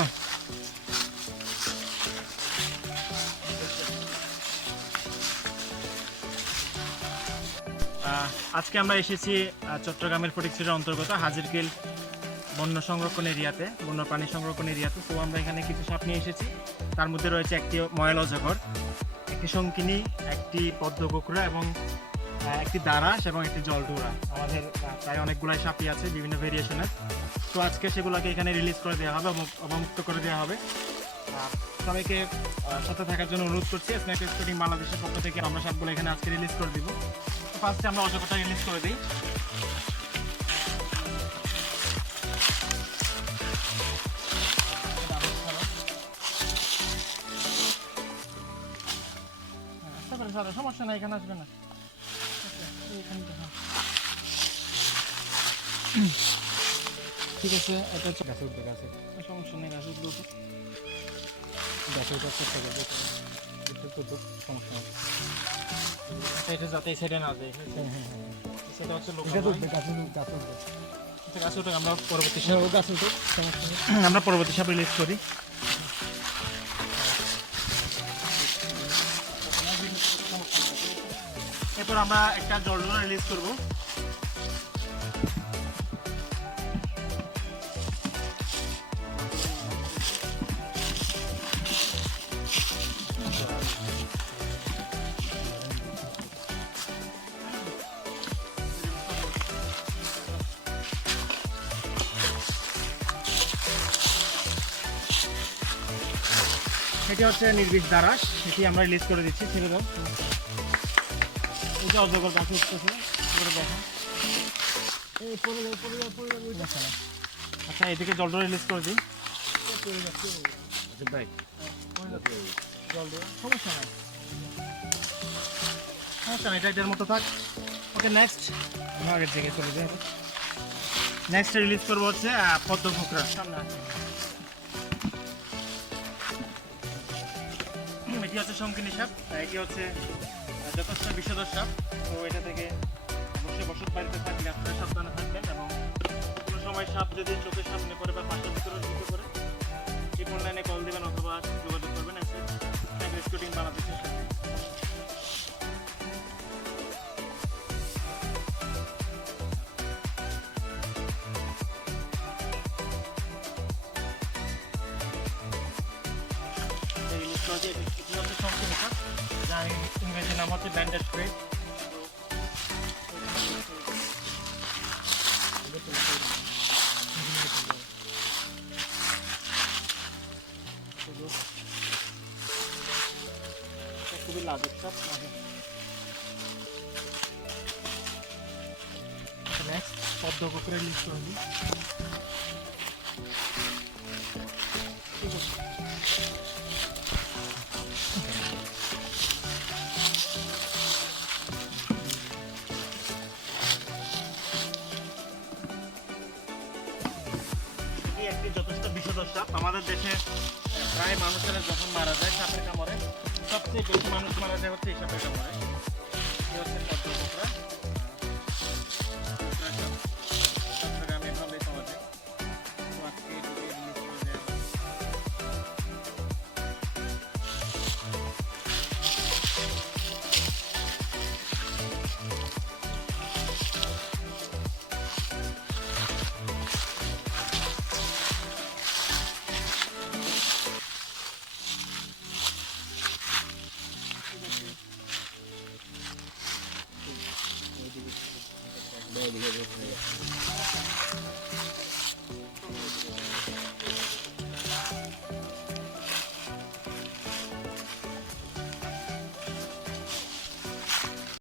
না আজকে আমরা এসেছি চট্টগ্রামের ফটিকছড়ির অন্তর্গত হাজিরকিল বন্য সংরক্ষণ এরিয়াতে, বন্য প্রাণী সংরক্ষণ এরিয়াতে। তো আমরা এখানে কিছু সাপ নিয়ে এসেছি। তার মধ্যে রয়েছে একটি ময়ল একটি শঙ্কিনী, একটি পদ্ম গোকরা এবং একটি দারাস এবং একটি জলডোরা আমাদের প্রায় অনেকগুলাই সাপই আছে বিভিন্ন ভেরিয়েশনের তো আজকে সেগুলোকে এখানে রিলিজ করে দেওয়া হবে অবমুক্ত করে দেওয়া হবে। সবাইকে সাথে থাকার জন্য অনুরোধ করছি স্ন্যাক স্পোর্টিং বাংলাদেশের পক্ষ থেকে আমরা সবগুলো এখানে আজকে রিলিজ করে দিব। ফার্স্টে আমরা অজগরটা রিলিজ করে দিই। ছাড়ো, সমস্যা নাই এখানে আসবে না। ঠিক আছে এটা হচ্ছে গাছে উঠবে গাছে সমস্যা নেই গাছে উঠবে উঠবে। গাছে উঠার চেষ্টা করবে উঠে তো উঠুক, সমস্যা নেই। এটা যাতে এই সাইডে না যায় হ্যাঁ হ্যাঁ হ্যাঁ সেটা হচ্ছে লোক গাছে আমরা পরবর্তী গাছে উঠে আমরা পরবর্তী সাপ রিলিজ করি। এরপর আমরা একটা জলডোনা রিলিজ করব। এটি হচ্ছে নির্বিষ দারাস এটি আমরা রিলিজ করে দিচ্ছি, ছেড়ে দাও। যে অজগর গাছে উঠতেছে করে দেখো এই পড়ে যাও পড়ে যাও পড়ে যাও দেখো না আচ্ছা এদিকে জলটা রিলিজ করে দিই ভাই সমস্যা নাই সমস্যা নাই এটা এটার মতো থাক। ওকে নেক্সট আমরা আগের জায়গায় চলে যাই। নেক্সট রিলিজ করব হচ্ছে পদ্ম ফুকরা। সামনে আসো। এটি হচ্ছে শঙ্কিনী সাপ এটি হচ্ছে যথেষ্ট বিষধর সাপ। তো এটা থেকে অবশ্যই বসত বাড়িতে থাকলে আপনারা সাবধানে থাকবেন এবং কোনো সময় সাপ যদি চোখের সামনে পড়ে বা পাশের ভিতরে ঢুকে পড়ে, ঠিক অনলাইনে কল দেবেন অথবা যোগাযোগ করবেন, এসে রেস্কুটিং বাংলাদেশের সাথে এই যার ইংরেজি নাম হচ্ছে ব্যান্ডেড ক্রেট খুবই লাজুক সাপ নেক্সট পদ্ম কুকুরে লিস্ট বিষধর সাপ আমাদের দেশে প্রায় মানুষেরা যখন মারা যায় সাপের কামড়ে, সবচেয়ে বেশি মানুষ মারা যায় হচ্ছে এই সাপের কামড়ে। এই হচ্ছে দিকে